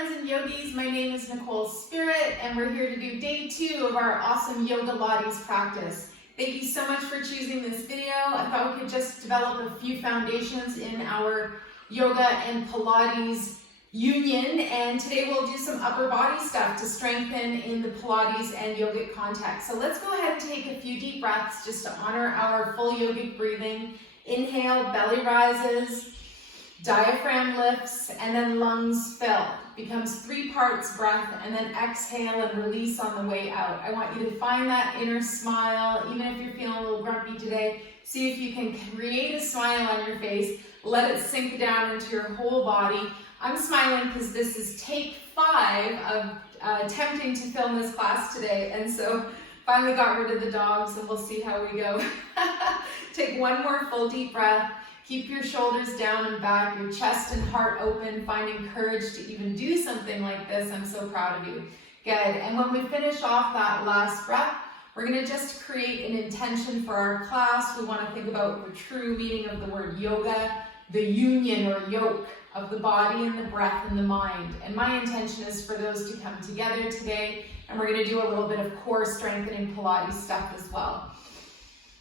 friends and yogis, my name is Nicole Spirit and we're here to do day 2 of our awesome Yoga Pilates practice. Thank you so much for choosing this video. I thought we could just develop a few foundations in our Yoga and Pilates union, and today we'll do some upper body stuff to strengthen in the Pilates and yogic context. So let's go ahead and take a few deep breaths just to honor our full yogic breathing. Inhale, belly rises, diaphragm lifts, and then lungs fill. Becomes 3 parts breath, and then exhale and release on the way out. I want you to find that inner smile, even if you're feeling a little grumpy today. See if you can create a smile on your face. Let it sink down into your whole body. I'm smiling because this is take 5 of attempting to film this class today, and so finally got rid of the dogs, and we'll see how we go. Take one more full deep breath. Keep your shoulders down and back, your chest and heart open, finding courage to even do something like this. I'm so proud of you. Good. And when we finish off that last breath, we're going to just create an intention for our class. We want to think about the true meaning of the word yoga, the union or yoke of the body and the breath and the mind. And my intention is for those to come together today, and we're going to do a little bit of core strengthening Pilates stuff as well.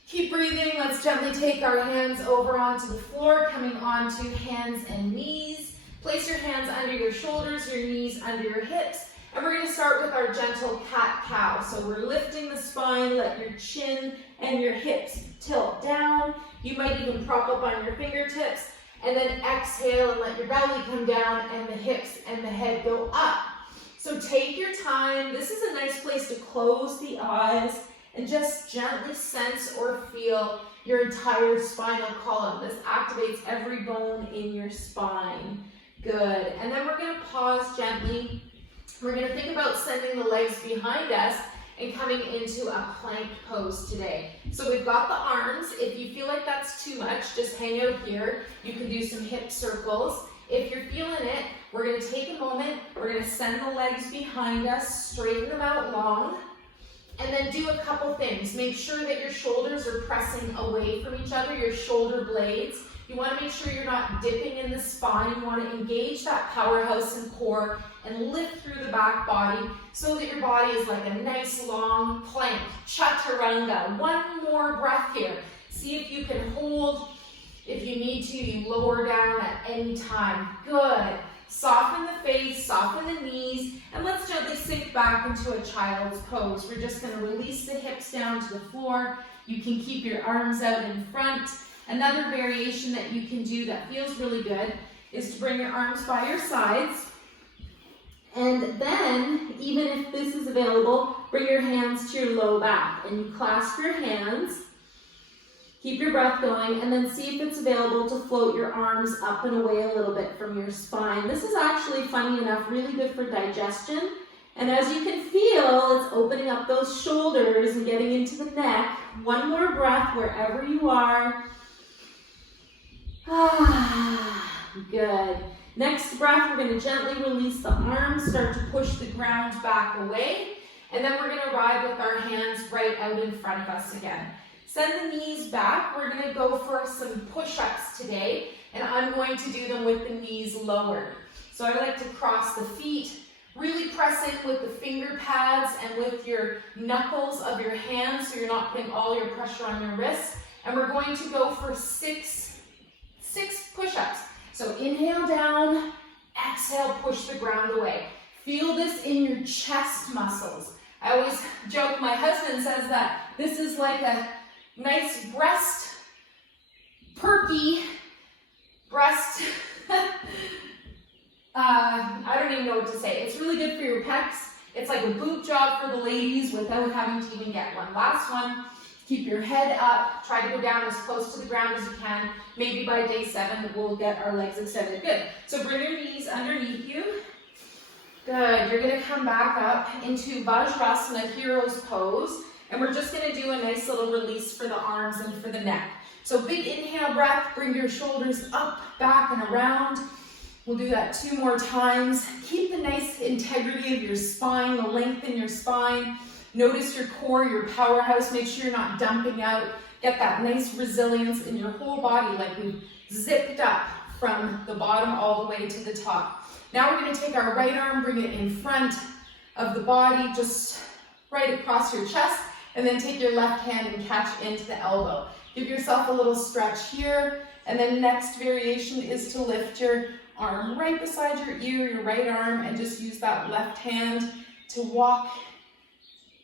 Keep breathing. Let's gently take our hands over onto the floor, coming onto hands and knees. Place your hands under your shoulders, your knees under your hips. And we're going to start with our gentle cat-cow. So we're lifting the spine, let your chin and your hips tilt down. You might even prop up on your fingertips. And then exhale and let your belly come down and the hips and the head go up. So take your time. This is a nice place to close the eyes and just gently sense or feel your entire spinal column. This activates every bone in your spine. Good. And then we're going to pause gently. We're going to think about sending the legs behind us and coming into a plank pose today. So we've got the arms. If you feel like that's too much, just hang out here. You can do some hip circles. If you're feeling it, we're going to take a moment. We're going to send the legs behind us, straighten them out long, and then do a couple things. Make sure that your shoulders are pressing away from each other, your shoulder blades. You want to make sure you're not dipping in the spine. You want to engage that powerhouse and core and lift through the back body so that your body is like a nice long plank. Chaturanga. One more breath here. See if you can hold. If you need to, you lower down at any time. Good. Soften the face, soften the knees, and let's gently sink back into a child's pose. We're just going to release the hips down to the floor. You can keep your arms out in front. Another variation that you can do that feels really good is to bring your arms by your sides. And then, even if this is available, bring your hands to your low back and you clasp your hands. Keep your breath going, and then see if it's available to float your arms up and away a little bit from your spine. This is actually, funny enough, really good for digestion. And as you can feel, it's opening up those shoulders and getting into the neck. One more breath wherever you are. Good. Next breath, we're going to gently release the arms, start to push the ground back away, and then we're going to arrive with our hands right out in front of us again. Send the knees back. We're going to go for some push-ups today, and I'm going to do them with the knees lowered. So I like to cross the feet, really press in with the finger pads and with your knuckles of your hands so you're not putting all your pressure on your wrists. And we're going to go for six push-ups. So inhale down, exhale, push the ground away. Feel this in your chest muscles. I always joke, my husband says that this is like a nice breast, perky breast. I don't even know what to say. It's really good for your pecs. It's like a boob job for the ladies without having to even get one. Last one. Keep your head up. Try to go down as close to the ground as you can. Maybe by day 7, we'll get our legs extended. Good. So bring your knees underneath you. Good. You're going to come back up into Vajrasana, hero's pose. And we're just going to do a nice little release for the arms and for the neck. So big inhale breath. Bring your shoulders up, back, and around. We'll do that 2 more times. Keep the nice integrity of your spine, the length in your spine. Notice your core, your powerhouse. Make sure you're not dumping out. Get that nice resilience in your whole body like we've zipped up from the bottom all the way to the top. Now we're going to take our right arm, bring it in front of the body, just right across your chest, and then take your left hand and catch into the elbow. Give yourself a little stretch here, and then next variation is to lift your arm right beside your ear, your right arm, and just use that left hand to walk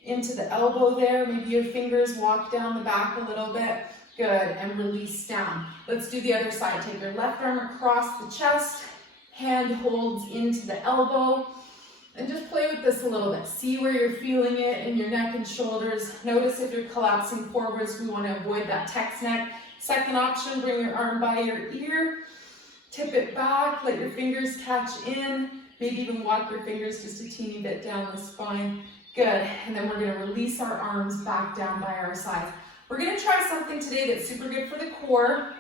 into the elbow there. Maybe your fingers walk down the back a little bit. Good, and release down. Let's do the other side. Take your left arm across the chest, hand holds into the elbow, and just play with this a little bit. See where you're feeling it in your neck and shoulders. Notice if you're collapsing forwards, we want to avoid that text neck. Second option, bring your arm by your ear, tip it back, let your fingers catch in, maybe even walk your fingers just a teeny bit down the spine. Good, and then we're going to release our arms back down by our sides. We're going to try something today that's super good for the core,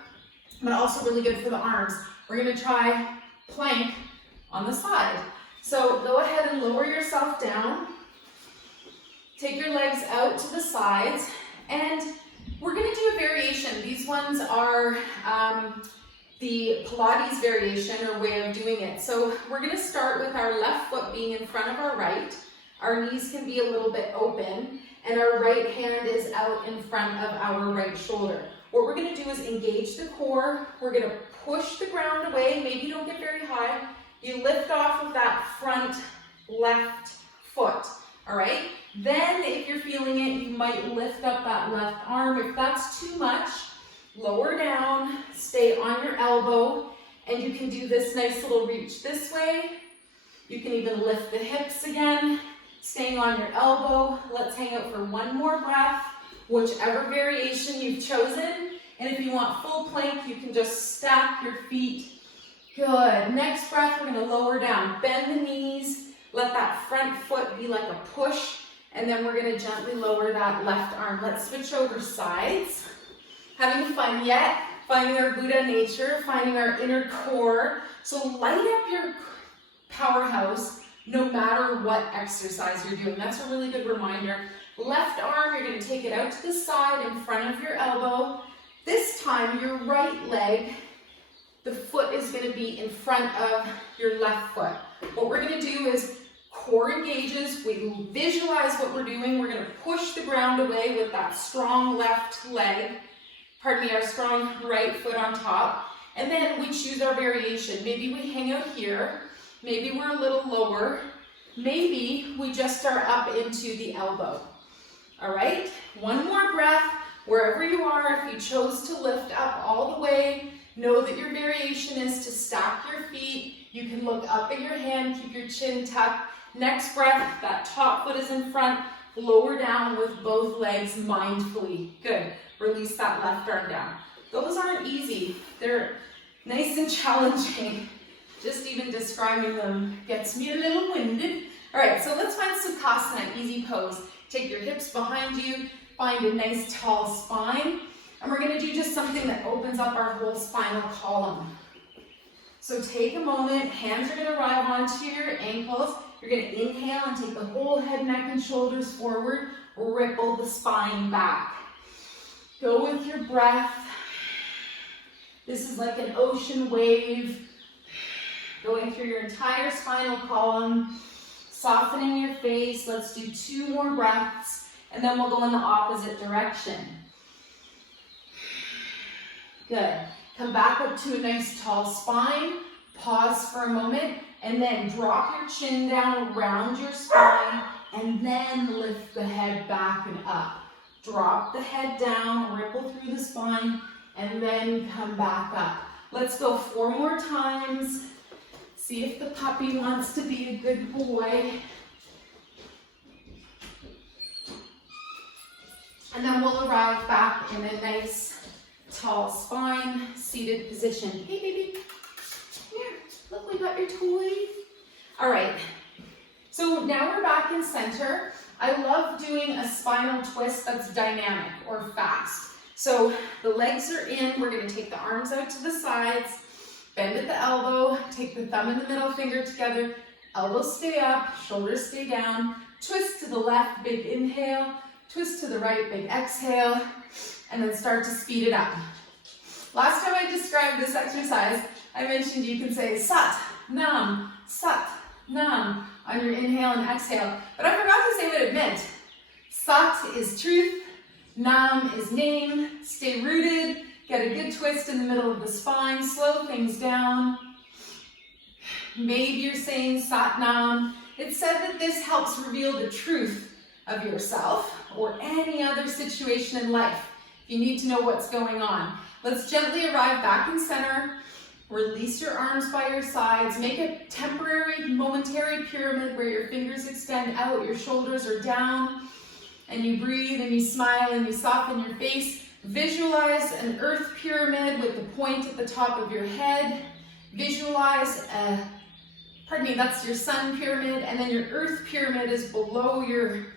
but also really good for the arms. We're going to try plank on the side. So go ahead and lower yourself down. Take your legs out to the sides, and we're going to do a variation. These ones are the Pilates variation or way of doing it. So we're going to start with our left foot being in front of our right. Our knees can be a little bit open, and our right hand is out in front of our right shoulder. What we're going to do is engage the core. We're going to push the ground away. Maybe you don't get very high. You lift off of that front left foot, all right? Then if you're feeling it, you might lift up that left arm. If that's too much, lower down, stay on your elbow, and you can do this nice little reach this way. You can even lift the hips again, staying on your elbow. Let's hang out for one more breath, whichever variation you've chosen. And if you want full plank, you can just stack your feet. Good. Next breath, we're going to lower down. Bend the knees. Let that front foot be like a push. And then we're going to gently lower that left arm. Let's switch over sides. Having fun yet? Finding our Buddha nature, finding our inner core. So light up your powerhouse no matter what exercise you're doing. That's a really good reminder. Left arm, you're going to take it out to the side in front of your elbow. This time, your right leg, the foot is going to be in front of your left foot. What we're going to do is core engages. We visualize what we're doing. We're going to push the ground away with that strong left leg. Our strong right foot on top. And then we choose our variation. Maybe we hang out here. Maybe we're a little lower. Maybe we just start up into the elbow. All right? One more breath. Wherever you are, if you chose to lift up all the way, know that your variation is to stack your feet. You can look up at your hand, keep your chin tucked. Next breath, that top foot is in front. Lower down with both legs mindfully. Good. Release that left arm down. Those aren't easy. They're nice and challenging. Just even describing them gets me a little winded. All right, so let's find Sukhasana, easy pose. Take your hips behind you. Find a nice tall spine. And we're going to do just something that opens up our whole spinal column. So take a moment. Hands are going to arrive onto your ankles. You're going to inhale and take the whole head, neck, and shoulders forward. Ripple the spine back. Go with your breath. This is like an ocean wave going through your entire spinal column, softening your face. Let's do 2 more breaths, and then we'll go in the opposite direction. Good. Come back up to a nice tall spine. Pause for a moment, and then drop your chin down around your spine, and then lift the head back and up. Drop the head down, ripple through the spine, and then come back up. Let's go 4 more times. See if the puppy wants to be a good boy. And then we'll arrive back in a nice tall spine, seated position. Hey baby, here, look, we got your toys. All right, so now we're back in center. I love doing a spinal twist that's dynamic or fast. So the legs are in, we're gonna take the arms out to the sides, bend at the elbow, take the thumb and the middle finger together, elbows stay up, shoulders stay down, twist to the left, big inhale, twist to the right, big exhale, and then start to speed it up. Last time I described this exercise, I mentioned you can say sat, nam, on your inhale and exhale, but I forgot to say what it meant. Sat is truth, nam is name, stay rooted, get a good twist in the middle of the spine, slow things down. Maybe you're saying sat nam. It's said that this helps reveal the truth of yourself or any other situation in life. You need to know what's going on. Let's gently arrive back in center. Release your arms by your sides. Make a temporary, momentary pyramid where your fingers extend out, your shoulders are down, and you breathe and you smile and you soften your face. Visualize an earth pyramid with the point at the top of your head. Visualize that's your sun pyramid, and then your earth pyramid is below your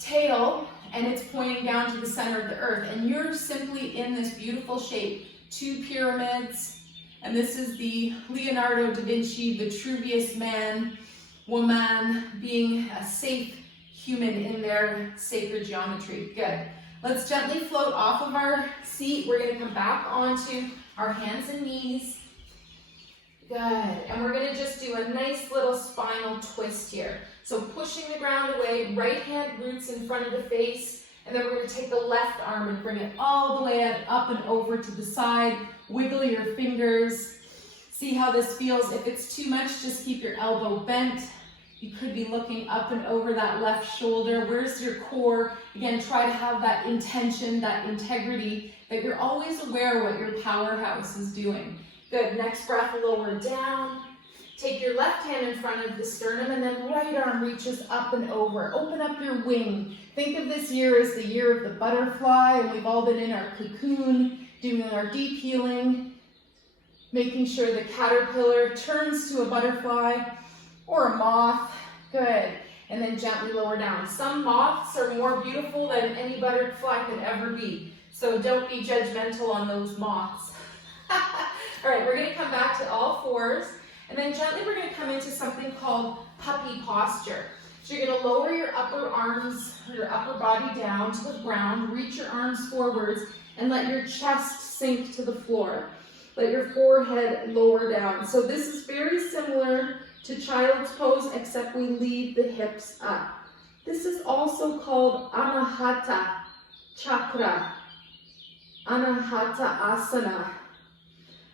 tail, and it's pointing down to the center of the earth, and you're simply in this beautiful shape, 2 pyramids, and this is the Leonardo da Vinci, Vitruvius man, woman, being a safe human in their sacred geometry. Good. Let's gently float off of our seat. We're going to come back onto our hands and knees. Good. And we're going to just do a nice little spinal twist here. So pushing the ground away, right hand roots in front of the face, and then we're going to take the left arm and bring it all the way up and over to the side. Wiggle your fingers. See how this feels. If it's too much, just keep your elbow bent. You could be looking up and over that left shoulder. Where's your core? Again, try to have that intention, that integrity, that you're always aware what your powerhouse is doing. Good. Next breath, lower down. Take your left hand in front of the sternum, and then right arm reaches up and over. Open up your wing. Think of this year as the year of the butterfly, and we've all been in our cocoon, doing our deep healing, making sure the caterpillar turns to a butterfly or a moth. Good. And then gently lower down. Some moths are more beautiful than any butterfly could ever be, so don't be judgmental on those moths. All right, we're going to come back to all fours, and then gently we're going to come into something called puppy posture. So you're going to lower your upper arms, your upper body down to the ground, reach your arms forwards, and let your chest sink to the floor. Let your forehead lower down. So this is very similar to child's pose, except we leave the hips up. This is also called Anahata Chakra, Anahata Asana.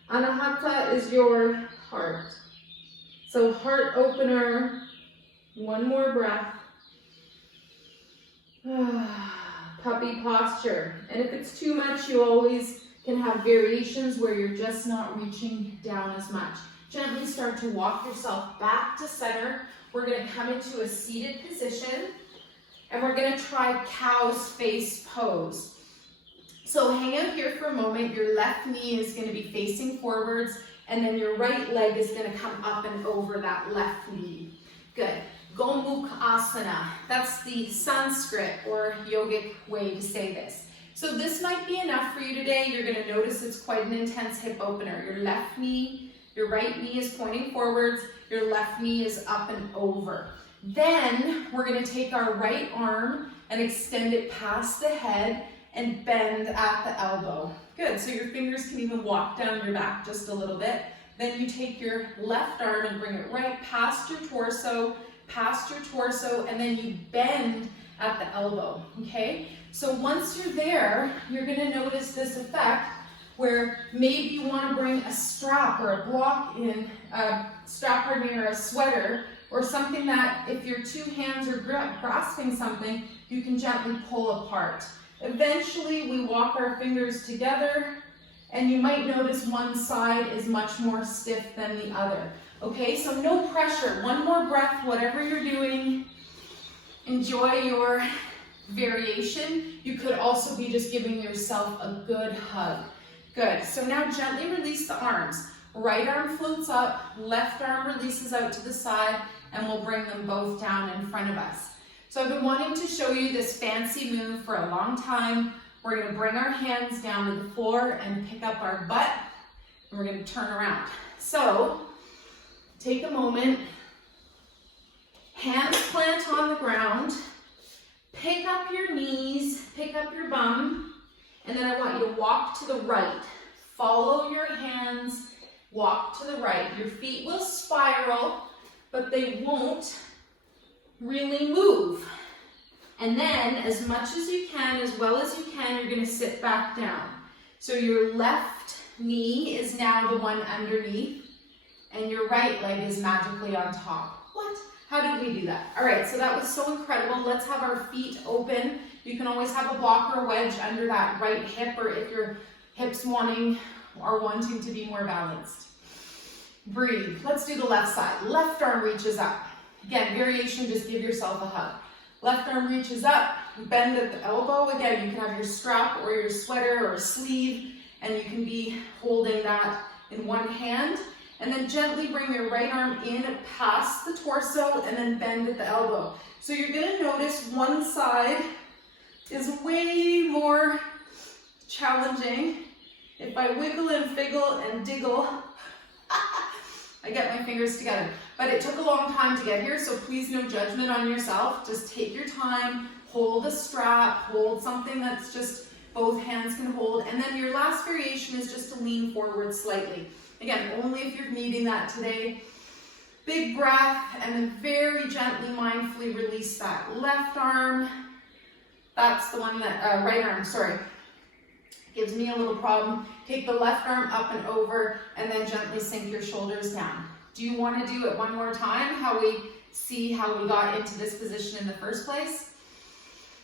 Anahata is your heart. So heart opener, one more breath. Puppy posture. And if it's too much, you always can have variations where you're just not reaching down as much. Gently start to walk yourself back to center. We're going to come into a seated position, and we're going to try Cow's Face Pose. So hang out here for a moment. Your left knee is going to be facing forwards, and then your right leg is going to come up and over that left knee. Good. Gomuckasana. That's the Sanskrit or yogic way to say this. So this might be enough for you today. You're going to notice it's quite an intense hip opener. Your left knee, your right knee is pointing forwards. Your left knee is up and over. Then we're going to take our right arm and extend it past the head and bend at the elbow. Good, so your fingers can even walk down your back just a little bit. Then you take your left arm and bring it right past your torso, and then you bend at the elbow, okay? So once you're there, you're gonna notice this effect where maybe you wanna bring a strap or a block in, or a sweater, or something that if your two hands are grasping something, you can gently pull apart. Eventually, we walk our fingers together, and you might notice one side is much more stiff than the other. Okay, so no pressure. One more breath, whatever you're doing. Enjoy your variation. You could also be just giving yourself a good hug. Good, so now gently release the arms. Right arm floats up, left arm releases out to the side, and we'll bring them both down in front of us. So I've been wanting to show you this fancy move for a long time. We're going to bring our hands down to the floor and pick up our butt, and we're going to turn around. So take a moment, hands plant on the ground, pick up your knees, pick up your bum, and then I want you to walk to the right. Follow your hands walk to the right. Your feet will spiral, but they won't really move. And then, as much as you can, as well as you can, you're going to sit back down. So your left knee is now the one underneath, and your right leg is magically on top. What? How did we do that? All right, so that was so incredible. Let's have our feet open. You can always have a block or a wedge under that right hip, or if your hips are wanting to be more balanced. Breathe. Let's do the left side. Left arm reaches up. Again, variation, just give yourself a hug. Left arm reaches up, bend at the elbow. Again, you can have your strap or your sweater or sleeve, and you can be holding that in one hand. And then gently bring your right arm in past the torso and then bend at the elbow. So you're gonna notice one side is way more challenging. If I wiggle and figgle and diggle, I get my fingers together. But it took a long time to get here, so please no judgment on yourself. Just take your time, hold a strap, hold something that's just both hands can hold. And then your last variation is just to lean forward slightly. Again, only if you're needing that today. Big breath, and then very gently, mindfully release that left arm. That's the one that, right arm, sorry. Gives me a little problem. Take the left arm up and over, and then gently sink your shoulders down. Do you want to do it one more time? How we see how we got into this position in the first place?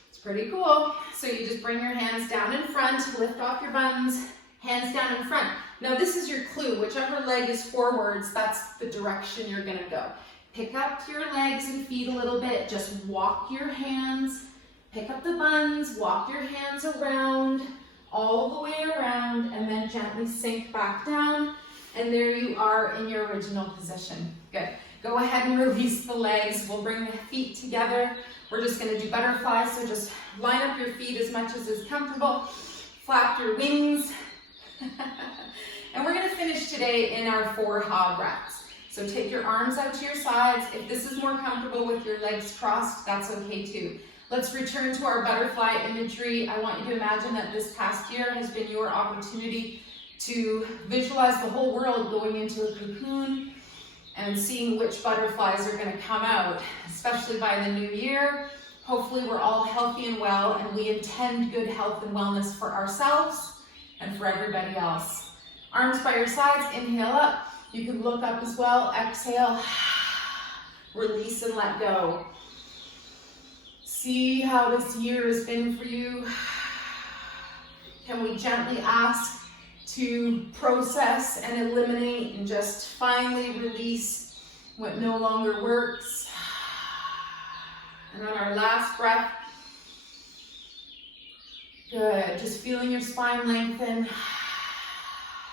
It's pretty cool. So you just bring your hands down in front, lift off your buns, hands down in front. Now this is your clue. Whichever leg is forwards, that's the direction you're going to go. Pick up your legs and feet a little bit. Just walk your hands. Pick up the buns, walk your hands around, all the way around, and then gently sink back down. And there you are in your original position. Good. Go ahead and release the legs. We'll bring the feet together. We're just going to do butterflies, so just line up your feet as much as is comfortable. Flap your wings. And we're going to finish today in our 4 ha breaths. So take your arms out to your sides. If this is more comfortable with your legs crossed, that's okay too. Let's return to our butterfly imagery. I want you to imagine that this past year has been your opportunity to visualize the whole world going into a cocoon and seeing which butterflies are going to come out, especially by the new year. Hopefully we're all healthy and well, and we intend good health and wellness for ourselves and for everybody else. Arms by your sides, inhale up. You can look up as well, exhale, release and let go. See how this year has been for you. Can we gently ask to process and eliminate and just finally release what no longer works? And on our last breath, good, just feeling your spine lengthen,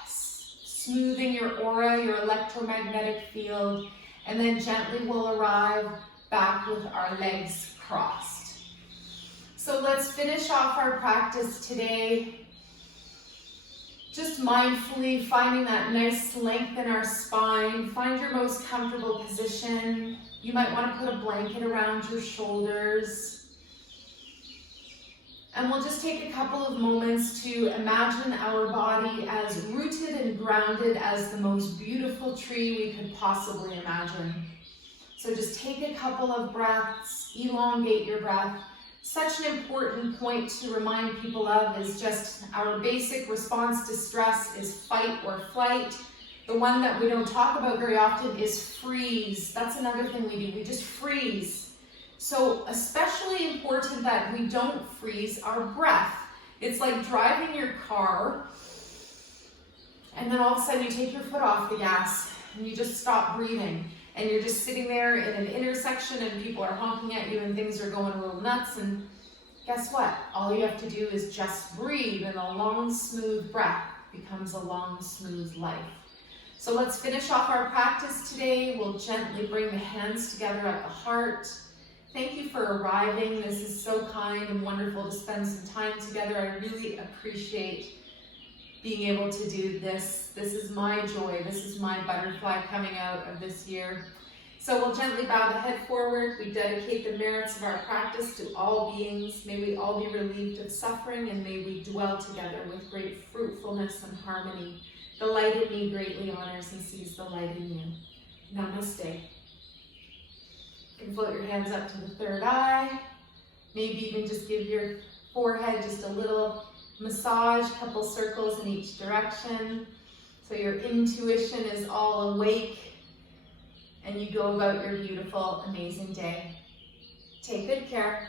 smoothing your aura, your electromagnetic field, and then gently we'll arrive back with our legs crossed. So let's finish off our practice today. Just mindfully finding that nice length in our spine. Find your most comfortable position. You might want to put a blanket around your shoulders. And we'll just take a couple of moments to imagine our body as rooted and grounded as the most beautiful tree we could possibly imagine. So just take a couple of breaths, elongate your breath. Such an important point to remind people of is just our basic response to stress is fight or flight. The one that we don't talk about very often is freeze. That's another thing we do. We just freeze. So especially important that we don't freeze our breath. It's like driving your car and then all of a sudden you take your foot off the gas and you just stop breathing. And you're just sitting there in an intersection and people are honking at you and things are going a little nuts, and guess what? All you have to do is just breathe, and a long, smooth breath becomes a long, smooth life. So let's finish off our practice today. We'll gently bring the hands together at the heart. Thank you for arriving. This is so kind and wonderful to spend some time together. I really appreciate being able to do this. This is my joy. This is my butterfly coming out of this year. So we'll gently bow the head forward. We dedicate the merits of our practice to all beings. May we all be relieved of suffering, and may we dwell together with great fruitfulness and harmony. The light in me greatly honors and sees the light in you. Namaste. You can float your hands up to the third eye. Maybe even just give your forehead just a little massage, couple circles in each direction. So your intuition is all awake and you go about your beautiful, amazing day. Take good care.